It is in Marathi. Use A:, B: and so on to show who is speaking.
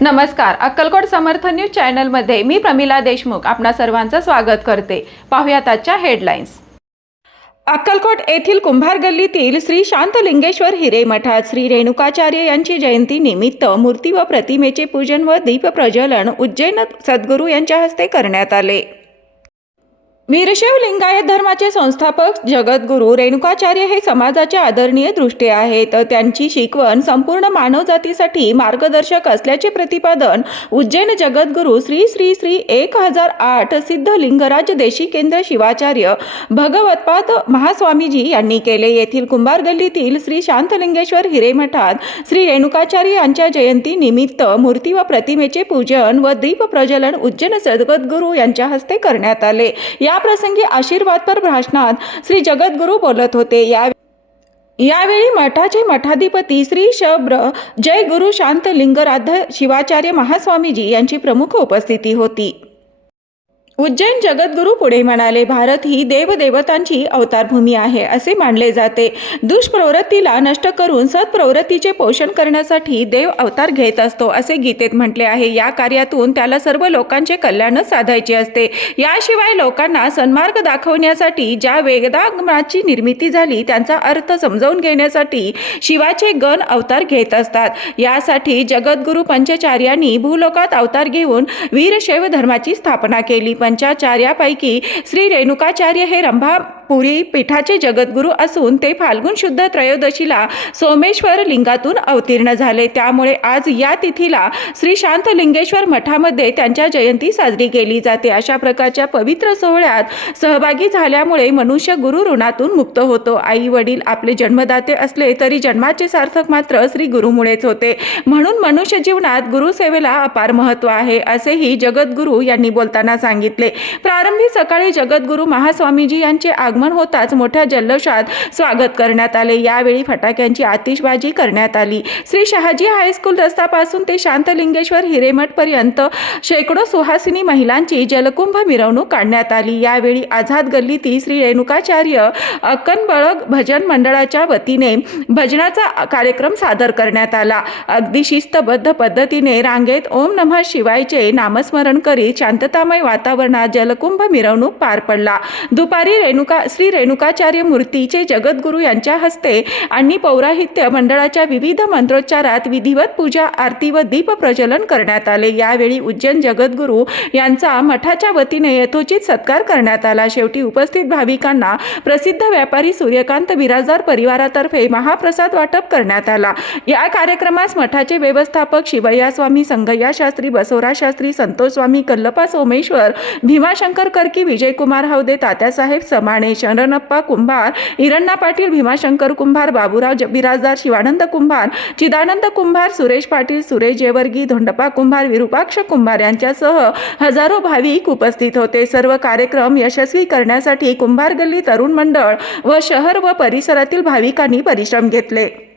A: नमस्कार अक्कलकोट समर्थ न्यूज चॅनलमध्ये मी प्रमिला देशमुख आपणा सर्वांचं स्वागत करते. पाहुयात आजच्या हेडलाईन्स. अक्कलकोट येथील कुंभार गल्लीतील श्री शांतलिंगेश्वर हिरे मठात श्री रेणुकाचार्य यांची जयंती निमित्त मूर्ती व प्रतिमेचे पूजन व दीपप्रज्वलन उज्जैन सद्गुरू यांच्या हस्ते करण्यात आले. वीरशैव लिंगायत धर्माचे संस्थापक जगद्गुरू रेणुकाचार्य हे समाजाचे आदरणीय दृष्टे आहेत. त्यांची शिकवण संपूर्ण मानवजातीसाठी मार्गदर्शक असल्याचे प्रतिपादन उज्जैन जगद्गुरू श्री श्री श्री एक हजार आठ सिद्ध लिंगराज देशी केंद्र शिवाचार्य भगवत्पाद महास्वामीजी यांनी केले. येथील कुंभार गल्लीतील श्री शांतलिंगेश्वर हिरेमठात श्री रेणुकाचार्य यांच्या जयंती निमित्त मूर्ती व प्रतिमेचे पूजन व दीप प्रज्वलन उज्जैन जगद्गुरू यांच्या हस्ते करण्यात आले. या प्रसंगी आशीर्वादपर भाषणात श्री जगद्गुरू बोलत होते. या यावेळी मठाचे मठाधिपती श्री शब्र जय गुरु शांत लिंगराध्य शिवाचार्य महास्वामीजी यांची प्रमुख उपस्थिती होती. उज्जैन जगद्गुरू पुढे म्हणाले भारत ही देवदेवतांची अवतारभूमी आहे असे मानले जाते. दुष्प्रवृत्तीला नष्ट करून सत्प्रवृत्तीचे पोषण करण्यासाठी देव अवतार घेत असतो असे गीतेत म्हटले आहे. या कार्यातून त्याला सर्व लोकांचे कल्याणच साधायचे असते. याशिवाय लोकांना सन्मार्ग दाखवण्यासाठी ज्या वेदागमाची निर्मिती झाली त्यांचा अर्थ समजावून घेण्यासाठी शिवाचे गण अवतार घेत असतात. यासाठी जगद्गुरू पंचाचार्यांनी भूलोकात अवतार घेऊन वीरशैव धर्माची स्थापना केली. पंचाचार्यापैकी श्री रेणुकाचार्य हे रंभा पुरी पीठाचे जगद्गुरू असून ते फाल्गुन शुद्ध त्रयोदशीला सोमेश्वर लिंगातून अवतीर्ण झाले. त्यामुळे आज या तिथीला श्री शांतलिंगेश्वर मठामध्ये त्यांच्या जयंती साजरी केली जाते. अशा प्रकारच्या पवित्र सोहळ्यात सहभागी झाल्यामुळे मनुष्य गुरु ऋणातून मुक्त होतो. आई वडील आपले जन्मदाते असले तरी जन्माचे सार्थक मात्र श्री गुरुमुळेच होते. म्हणून मनुष्य जीवनात गुरुसेवेला अपार महत्त्व आहे असेही जगद्गुरू यांनी बोलताना सांगितले. प्रारंभी सकाळी जगद्गुरू महास्वामीजी यांचे आग आगमन होताच मोठ्या जल्लोषात स्वागत करण्यात आले. यावेळी फटाक्यांची आतिषबाजी करण्यात आली. श्री शहाजी हायस्कूल रस्तापासून ते शांतलिंगेश्वर हिरेमठपर्यंत शेकडो सुहासिनी महिलांची जलकुंभ मिरवणूक काढण्यात आली. यावेळी आझाद गल्लीतील श्री रेणुकाचार्य अक्कनबळग भजन मंडळाच्या वतीने भजनाचा कार्यक्रम सादर करण्यात आला. अगदी शिस्तबद्ध पद्धतीने रांगेत ओम नमः शिवायचे नामस्मरण करीत शांततामय वातावरणात जलकुंभ मिरवणूक पार पडला. दुपारी रेणुका श्री रेणुकाचार्य मूर्तीचे जगद्गुरू यांच्या हस्ते आणि पौराहित्य मंडळाच्या विविध मंत्रोच्चारात विधिवत पूजा आरती व दीप प्रज्वलन करण्यात आले. यावेळी उज्जैन जगद्गुरू यांचा मठाच्या वतीने यथोचित सत्कार करण्यात आला. शेवटी उपस्थित भाविकांना प्रसिद्ध व्यापारी सूर्यकांत बिराजदार परिवारातर्फे महाप्रसाद वाटप करण्यात आला. या कार्यक्रमास मठाचे व्यवस्थापक शिवय्या स्वामी संगय्या शास्त्री बसवरा शास्त्री संतोषस्वामी कल्लपा सोमेश्वर भीमाशंकर करकी विजयकुमार हौदे तात्यासाहेब समाणे शरणप्पा कुंभार हिरण्णा पाटील भीमाशंकर कुंभार बाबूराव बिराजदार शिवानंद कुंभार चिदानंद कुंभार सुरेश पाटील सुरेश जेवर्गी धोंडपा कुंभार विरूपाक्ष कुंभार यांच्यासह हजारो भाविक उपस्थित होते. सर्व कार्यक्रम यशस्वी करण्यासाठी कुंभार गल्ली तरुण मंडळ व शहर व परिसरातील भाविकांनी परिश्रम घेतले.